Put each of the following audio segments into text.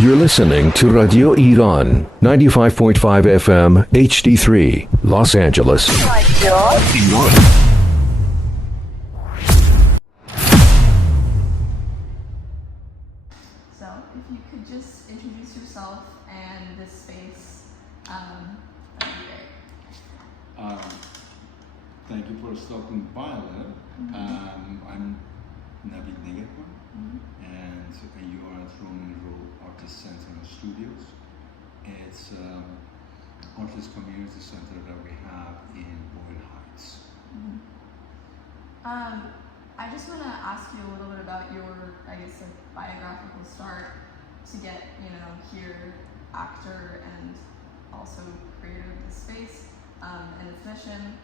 You're listening to Radio Iran, 95.5 FM HD3, Los Angeles. Iran. So, if you could just introduce yourself and this space, that'd be great. Thank you for stopping by there. I'm Navid Negahban, and you are at Romany Artist Center and Studios. It's artist community center that we have in Boyle Heights. I just want to ask you a little bit about your, I guess, like biographical start to get, here, actor and also creator of the space and its mission.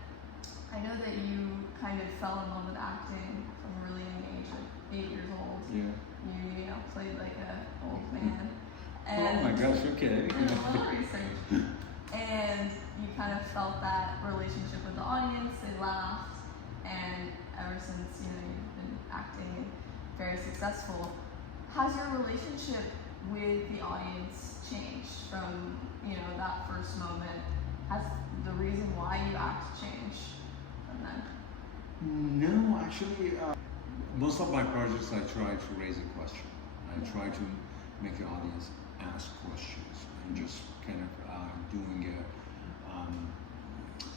I know that you kind of fell in love with acting from a really young age, like 8 years old. Yeah. You played like an old man. And oh my gosh, okay. Did a little research. And you kind of felt that relationship with the audience, they laughed, and ever since, you've been acting and very successful. Has your relationship with the audience changed from, that first moment? Has the reason why you act changed from then? No, actually, most of my projects I try to raise a question. I try to make the audience ask questions and just kind of doing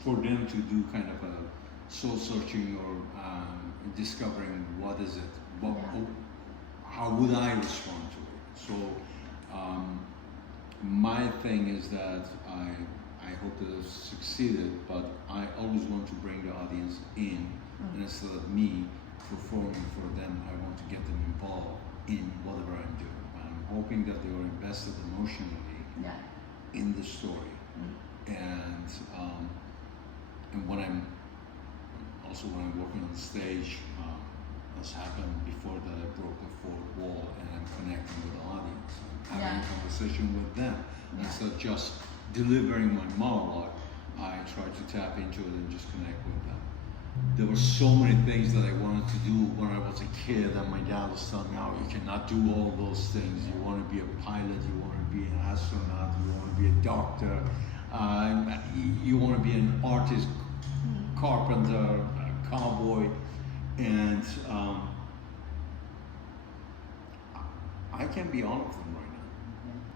for them to do kind of a soul searching or discovering what is it, how would I respond to it. So my thing is that I hope that it's succeeded, but I always want to bring the audience in, and instead of me performing for them, I want to get them involved in whatever I'm doing. I'm hoping that they are invested emotionally in the story, and when I'm working on stage, that's happened before that I broke the fourth wall and I'm connecting with the audience, I'm having a conversation with them. Instead of just delivering my monologue, I try to tap into it and just connect with them. There were so many things that I wanted to do when I was a kid, and my dad was telling me, "Oh, you cannot do all those things. You want to be a pilot, you want to be an astronaut, you want to be a doctor, you want to be an artist, carpenter, cowboy," and I can be all of them right now.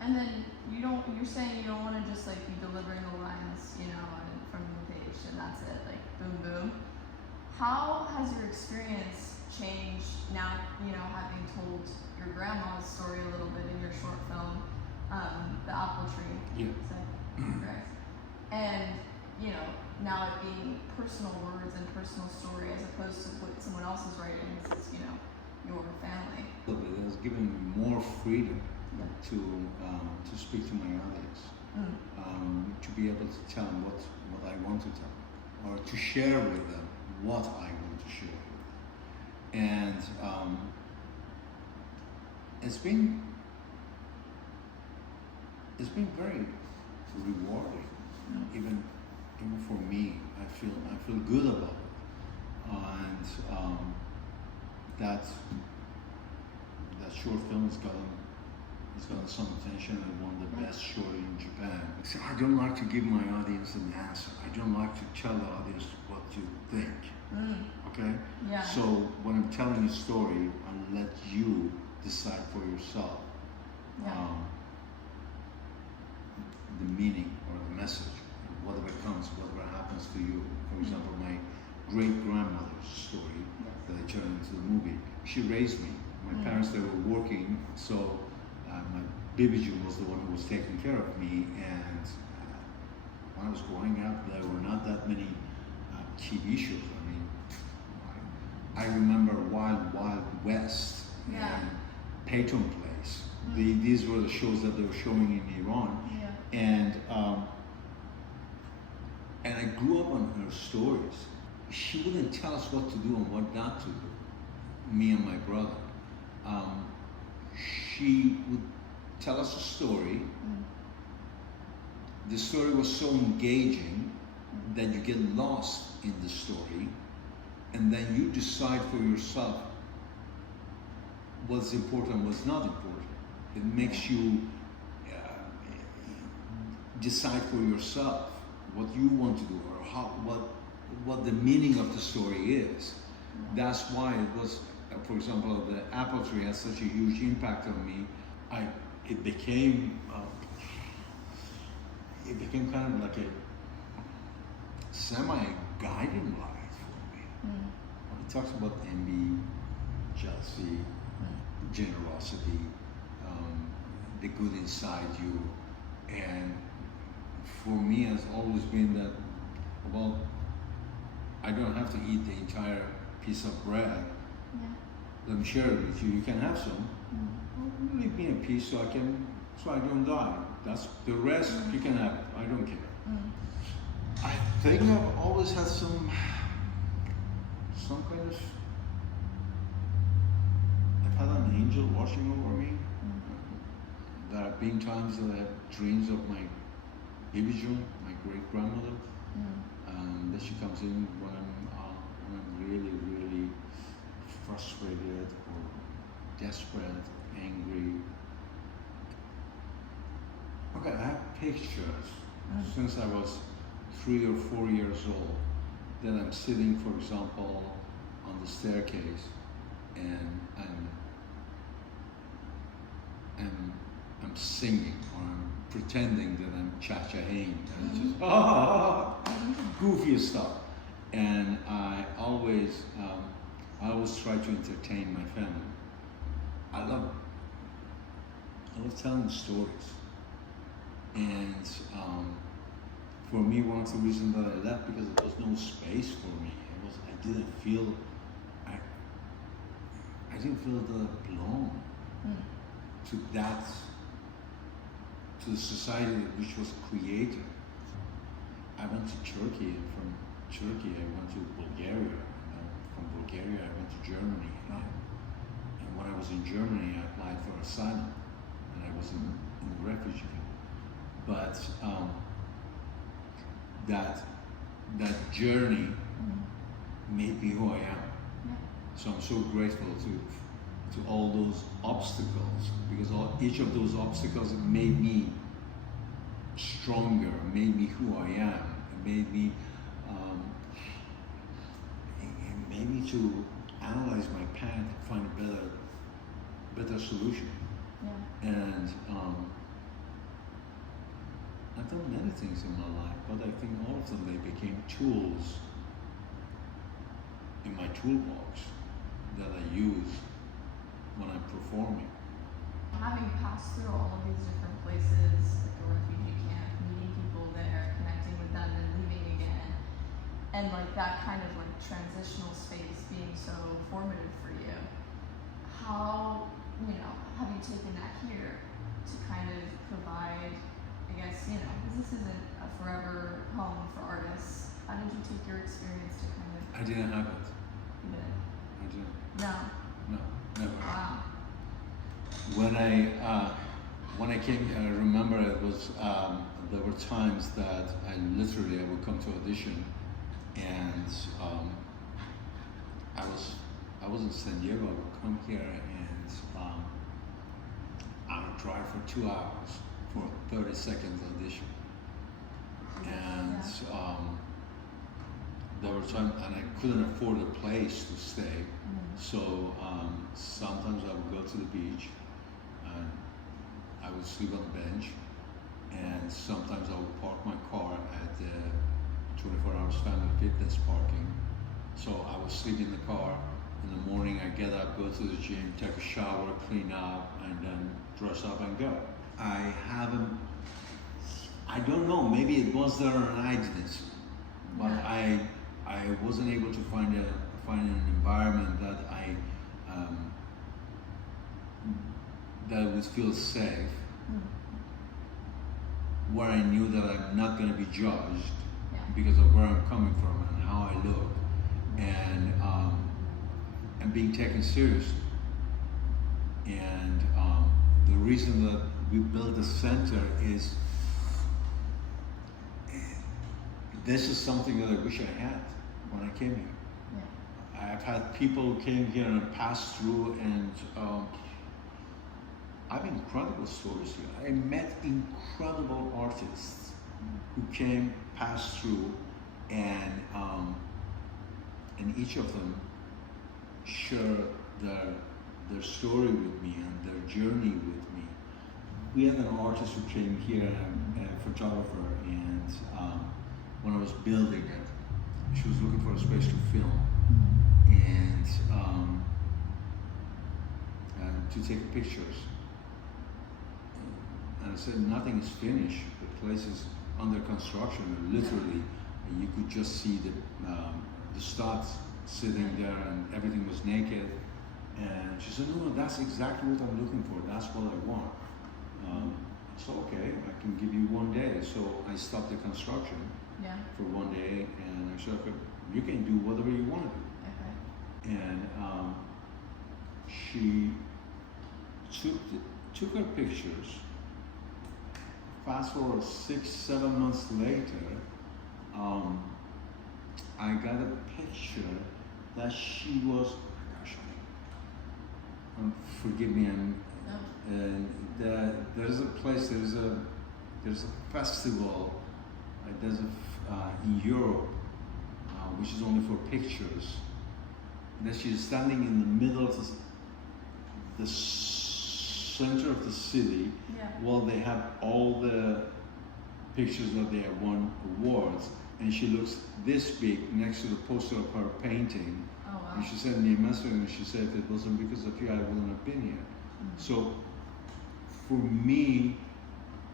And then you're saying you don't want to just like be delivering the lines, from the page and that's it, like boom, boom. How has your experience changed now, having told your grandma's story a little bit in your short film, The Apple Tree? Yeah. Is that correct? And, now it being personal words and personal story as opposed to what someone else is writing, this is, your family. It has given me more freedom to speak to my audience, to be able to tell them what I want to tell them, or to share with them what I want to share with them. And it's been very rewarding, even for me. I feel good about it, and that short film has gotten some attention and won the best short in Japan. So I don't like to give my audience an answer. I don't like to tell the audience what to think. Okay? Yeah. So when I'm telling a story, I'll let you decide for yourself the meaning or the message, whatever comes, whatever happens to you. For example, my great-grandmother's story that I turned into the movie. She raised me. My parents, they were working, so my baby June was the one who was taking care of me, and when I was growing up, there were not that many TV shows. I mean, I remember Wild Wild West and Peyton Place. These were the shows that they were showing in Iran, and I grew up on her stories. She wouldn't tell us what to do and what not to do, me and my brother. She would tell us a story. The story was so engaging that you get lost in the story, and then you decide for yourself what's important, what's not important. It makes you decide for yourself what you want to do or what the meaning of the story is. That's why it was, for example, the apple tree has such a huge impact on me. It became kind of like a semi-guiding light for me. It talks about envy, jealousy, generosity, the good inside you, and for me has always been that, well, I don't have to eat the entire piece of bread. Let me share it with you. You can have some. Leave me a piece so I don't die. That's the rest. You can have it. I don't care. I think I've always had some kind of. I've had an angel watching over me. There have been times that I have dreams of my Ibijun, my great grandmother, that she comes in when I'm really, really frustrated or desperate, angry. Okay, I have pictures since I was 3 or 4 years old. Then I'm sitting, for example, on the staircase, and I'm singing, or I'm pretending that I'm cha-cha-ing, and it's just goofy stuff. And I always try to entertain my family. I love telling stories. And for me, one of the reasons that I left, because there was no space for me. I didn't feel that I belonged to that, to the society which was created. I went to Turkey, and from Turkey I went to Bulgaria, and from Bulgaria I went to Germany. And when I was in Germany, I applied for asylum, and I was in the refugee camp. But that journey made me who I am. So I'm so grateful to all those obstacles, because each of those obstacles made me stronger, made me who I am. It made me to analyze my path and find a better solution. And I've done many things in my life, but I think all of them, they became tools in my toolbox that I use when I'm performing. Having passed through all of these different places, like a refugee camp, meeting people there, connecting with them, and leaving again, and like that kind of like transitional space being so formative for you, how, have you taken that here to kind of provide, I guess, because this isn't a forever home for artists. How did you take your experience to kind of... I didn't have it. You didn't? I didn't. No? No, never. Wow. When I came here, I remember it was, there were times that I would come to audition, and I was in San Diego. I would come here, and I would drive for 2 hours for 30 seconds audition. And there were times, and I couldn't afford a place to stay. So sometimes I would go to the beach, and I would sleep on the bench, and sometimes I would park my car at the 24 Hours Family Fitness parking. So I would sleep in the car. In the morning, I get up, go to the gym, take a shower, clean up, and then dress up and go. I don't know, maybe it was there and I didn't, but I wasn't able to find an environment that that would feel safe, where I knew that I'm not going to be judged because of where I'm coming from and how I look, and being taken seriously. And the reason that we built the center is, this is something that I wish I had when I came here. I've had people who came here and passed through, and I have incredible stories here. I met incredible artists who came, passed through, and each of them shared their story with me and their journey with me. We had an artist who came here, a photographer, and when I was building it, she was looking for a space to film and to take pictures. And I said, nothing is finished. The place is under construction. And literally, you could just see the studs sitting there, and everything was naked. And she said, no, that's exactly what I'm looking for. That's what I want. So okay, I can give you 1 day. So I stopped the construction for 1 day, and I said, okay, you can do whatever you want to do. Okay. And she took her pictures. Fast forward 6-7 months later, I got a picture that she was. Oh my gosh, forgive me. There's a place. There's a festival. In Europe, which is only for pictures. And then she's standing in the middle of the center of the city, while they have all the pictures that they have won awards, and she looks this big next to the poster of her painting. Oh, wow. And she sent me a message, and she said, if it wasn't because of you, I wouldn't have been here. So for me,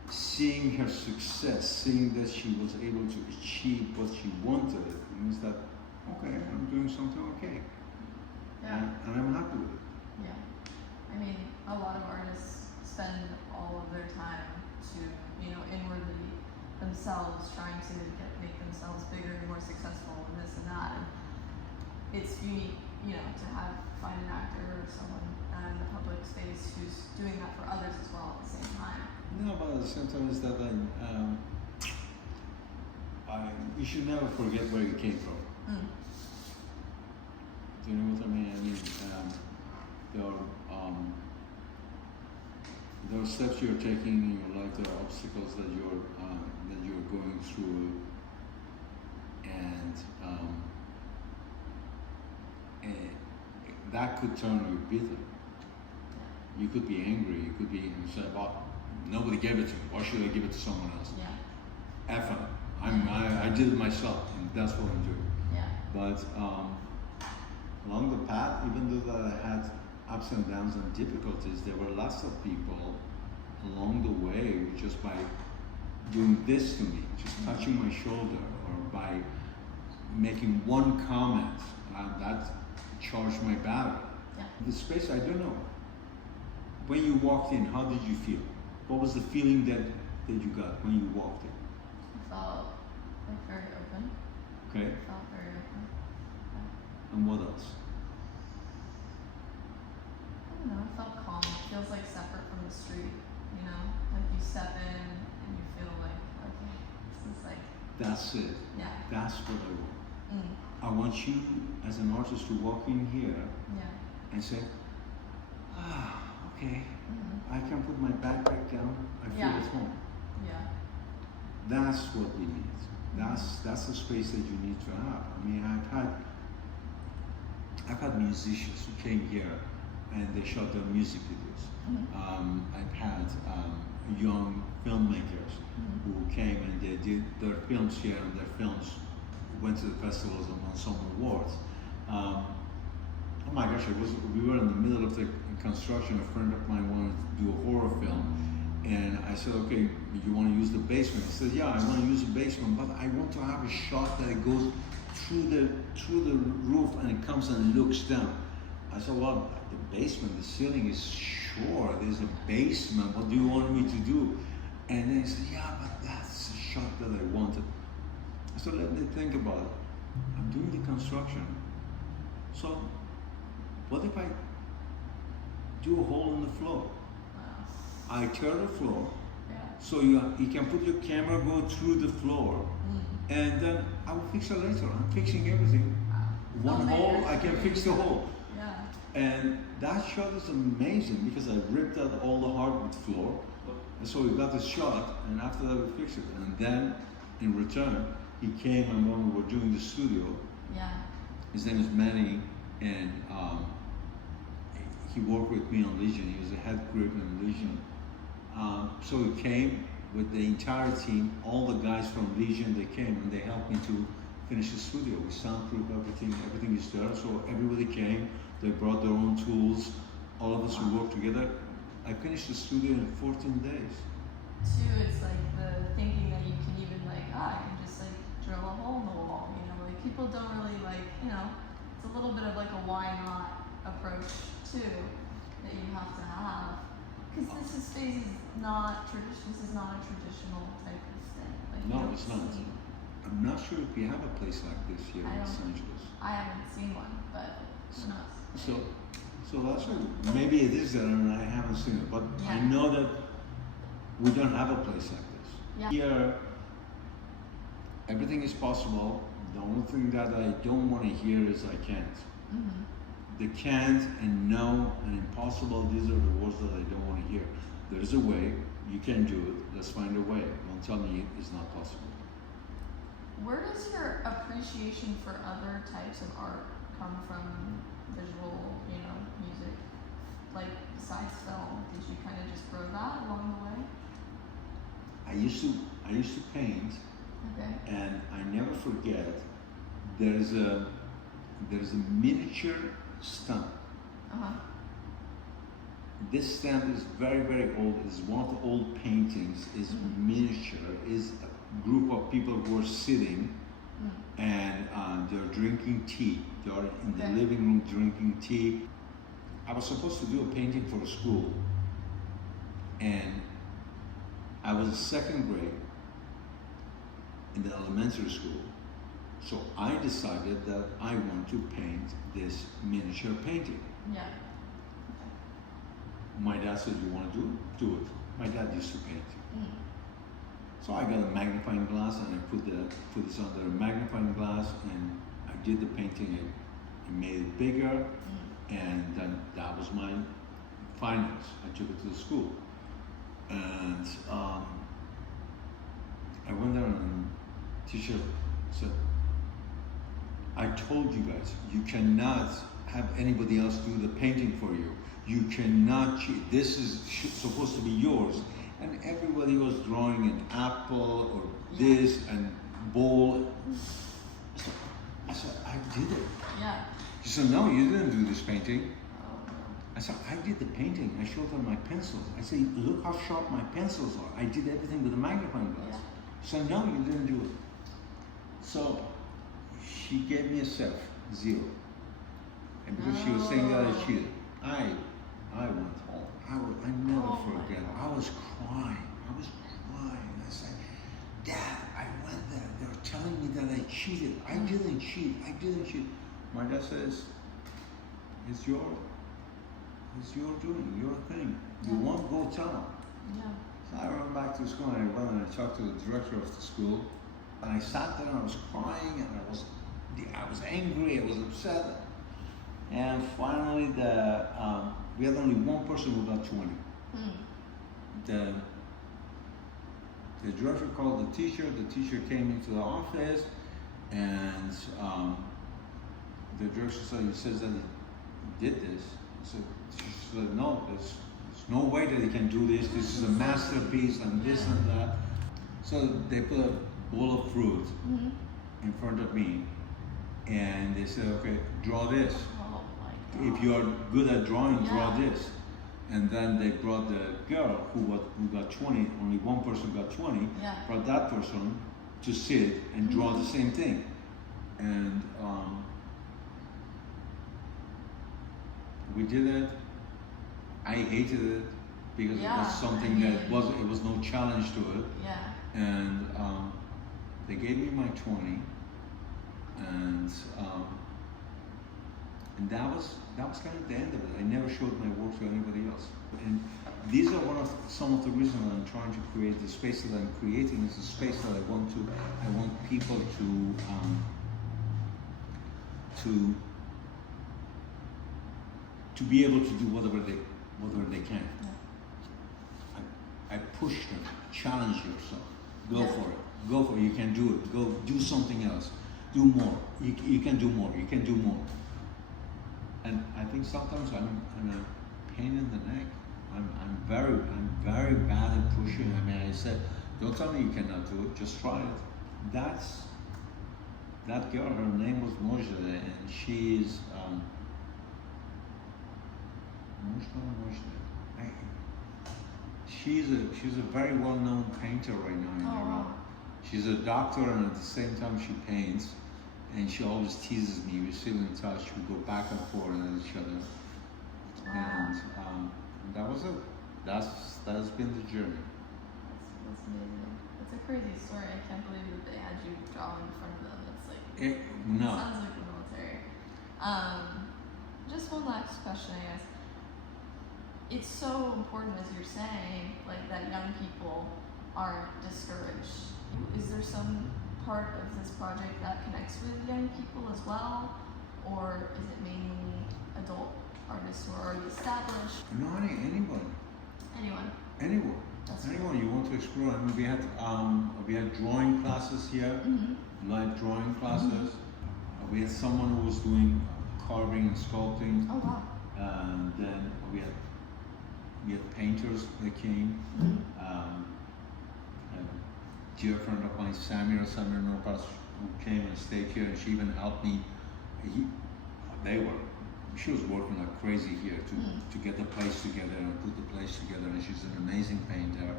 seeing her success, seeing that she was able to achieve what she wanted, means that, okay, I'm doing something okay. Yeah. And I'm happy with it. Yeah. I mean, a lot of artists spend all of their time to, inwardly themselves trying to make themselves bigger and more successful and this and that. And it's unique, to find an actor or someone in the public space who's doing that for others as well at the same time. No, but at the same time is that you should never forget where you came from. Do you know what I mean? I mean, there are steps you're taking in your life. There are obstacles that you're going through, and that could turn you bitter. You could be angry. You could be say, "Well, nobody gave it to me. Why should I give it to someone else?" Yeah. F them. I did it myself, and that's what I'm doing. Yeah. But along the path, even though that I had ups and downs and difficulties, there were lots of people along the way just by doing this to me, just touching my shoulder, or by making one comment that charged my battery. Yeah. The space, I don't know. When you walked in, how did you feel? What was the feeling that you got when you walked in? I felt very open. Okay. I felt very open. Yeah. And what else? I don't know, it felt calm. It feels like separate from the street, Like you step in and you feel like, okay, this is like... That's it. Yeah. That's what I want. I want you, as an artist, to walk in here and say, okay, I can put my backpack down, I feel at home. Yeah. That's what we need. That's the space that you need to have. I mean, I've had musicians who came here and they shot their music videos. I've had young filmmakers who came and they did their films here, and their films went to the festivals and won some awards. Oh my gosh, we were in the middle of the construction. A friend of mine wanted to do a horror film, and I said, okay, you want to use the basement? He said, yeah, I want to use the basement, but I want to have a shot that it goes through the roof and it comes and looks down. I said, well, the basement, the ceiling is short. There's a basement. What do you want me to do? And then he said, yeah, but that's the shot that I wanted. So let me think about it. I'm doing the construction. So what if I do a hole in the floor? I tear the floor, so you can put your camera, go through the floor, and then I will fix it later. I'm fixing everything. One hole, I can fix the hole. Yeah. And that shot is amazing because I ripped out all the hardwood floor. And so we got this shot, and after that we fixed it. And then in return, he came, and when we were doing the studio, Yeah. his name is Manny, and he worked with me on Legion. He was a head grip in Legion. So he came with the entire team, all the guys from Legion, they came and they helped me to finish the studio. We soundproof everything is there. So everybody came, they brought their own tools, all of us we worked together. I finished the studio in 14 days. Too, it's like the thinking that you can even I can just drill a hole in the wall, people don't really it's a little bit of a why not approach too that you have to have. Because this is not a traditional type of thing. No, it's not. I'm not sure if we have a place like this here in Los Angeles. I haven't seen one, but who knows? So that's right. Maybe it is there and I haven't seen it, but Yeah. I know that we don't have a place like this. Yeah. Here, everything is possible. The only thing that I don't want to hear is I can't. Mm-hmm. The can't and no and impossible, these are the words that I don't want to hear. There's a way, you can do it, let's find a way. Don't tell me it's not possible. Where does your appreciation for other types of art come from? Visual, music, besides film? Did you kind of just grow that along the way? I used to paint, Okay. and I never forget. There's a miniature stamp. Uh-huh. This stamp is very, very old. It's one of the old paintings. It's miniature. It's a group of people who are sitting and they're drinking tea. They're in the living room drinking tea. I was supposed to do a painting for a school, and I was in second grade in the elementary school. So I decided that I want to paint this miniature painting. Yeah. My dad said, "You want to do it?" My dad used to paint. Mm. So I got a magnifying glass and I put this under a magnifying glass and I did the painting. I made it bigger, and then that was my finals. I took it to the school, and I went there and the teacher said, "I told you guys, you cannot have anybody else do the painting for you. You cannot cheat. This is supposed to be yours." And everybody was drawing an apple or this and bowl. I said, "I did it." Yeah. She said, "No, you didn't do this painting." Oh, I said, "I did the painting. I showed her my pencils. I said, look how sharp my pencils are. I did everything with a magnifying glass." Yeah. She said, "No, you didn't do it." So she gave me a 0. And because she was saying that I cheated, I went home. I never forget. I was crying. I said, "Dad, I went there. They're telling me that I cheated. I didn't cheat. My dad says, it's your doing, your thing. You won't go tell them." Yeah. So I went back to school and I went and I talked to the director of the school. And I sat there and I was crying and I was angry, I was upset. And finally we had only one person who got 20. The director called the teacher came into the office, and the director said, "He says that he did this." She said, "No, there's no way that he can do this. This is a masterpiece and this and that." So they put a bowl of fruit in front of me, and they said, "Okay, draw this. Oh my God. If you are good at drawing, draw this." And then they brought the girl who got 20, only one person got 20, brought that person to sit and draw the same thing. And we did it. I hated it because it was something that it was no challenge to it. Yeah. And they gave me my 20, and that was kind of the end of it. I never showed my work to anybody else. And these are some of the reasons I'm trying to create. The space that I'm creating is a space that I want people to to be able to do whatever they can. Yeah. I push them, challenge yourself, go Yeah. for it, go for it, you can do it, go do something else, do more, you can do more, you can do more. And I think sometimes I'm a pain in the neck. I'm very bad at pushing. I mean, I said, don't tell me you cannot do it, just try it. That girl, her name was Mojda, and she's she's a very well-known painter right now in Iran. Wow. She's a doctor, and at the same time she paints, and she always teases me. We're still in touch. We go back and forth at each other, and that's been the journey. That's amazing. It's a crazy story. I can't believe that they had you draw in front of them. It's like No. sounds like the military. Just one last question, I guess. It's so important, as you're saying, like that young people aren't discouraged. Is there some part of this project that connects with young people as well, or is it mainly adult artists who are already established? No, anybody. Anyone? Anyone. That's Anyone you want to explore. I mean, we had drawing classes here, live drawing classes. We had someone who was doing carving and sculpting. Oh wow. And then we had painters that came. A dear friend of mine, Samira Nopas, who came and stayed here, and she even helped me. She was working like crazy here to get the place together and put the place together, and she's an amazing painter.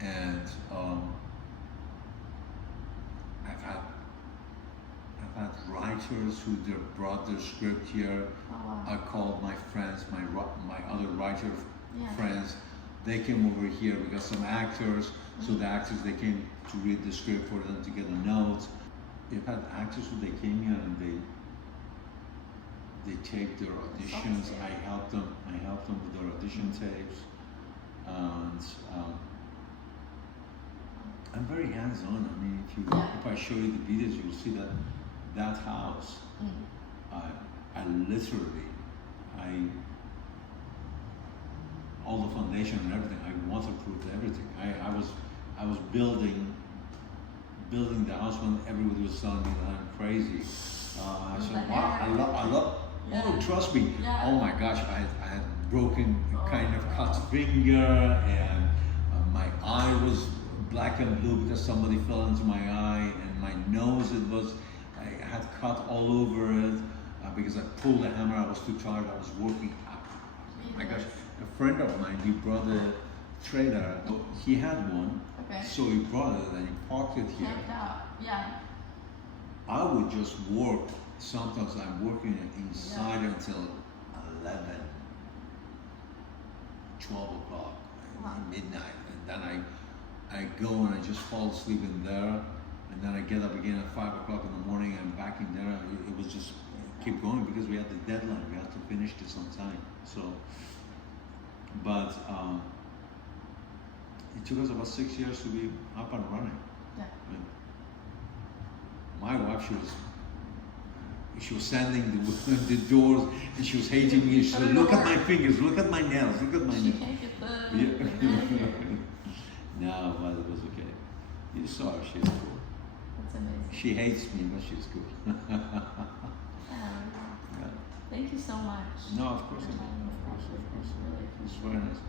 And I've had writers who brought their script here. Oh, wow. I called my friends, my other writer Yeah. friends. They came over here. We got some actors, so the actors, they came to read the script for them to get the notes. We've had actors who they came here and they taped their auditions. I helped them with their audition tapes, and I'm very hands-on. I mean, if I show you the videos, you'll see that house. I literally, all the foundation and everything, I waterproofed everything. I was building the house when everybody was telling me that I'm crazy. I said, wow, I love. Yeah. Oh, trust me. Yeah. Oh my gosh, I had broken, kind of cut finger, and my eye was black and blue because somebody fell into my eye, and my nose, I had cut all over it because I pulled the hammer. I was too tired. I was working. Oh my gosh, a friend of mine, he brought a trailer. He had one, Okay. so he brought it and he parked it here. Camped out. Yeah. I would just work. Sometimes I'm working inside until 11, 12 o'clock, midnight, and then I go and I just fall asleep in there, and then I get up again at 5 o'clock in the morning. I'm back in there. It was just keep going because we had the deadline. We had to finish this on time. So, but it took us about 6 years to be up and running. Yeah. And my wife, she was sanding the doors, and she was hating me. She said, "Look at my fingers, look at my nails, look at my She nails." can't get the Yeah. No, but it was okay. You saw her, she's cool. That's amazing. She hates me, but she's cool. Yeah. Yeah. Thank you so much. No, of course, for of telling me course, about of course. it. Really It's appreciate very it. nice.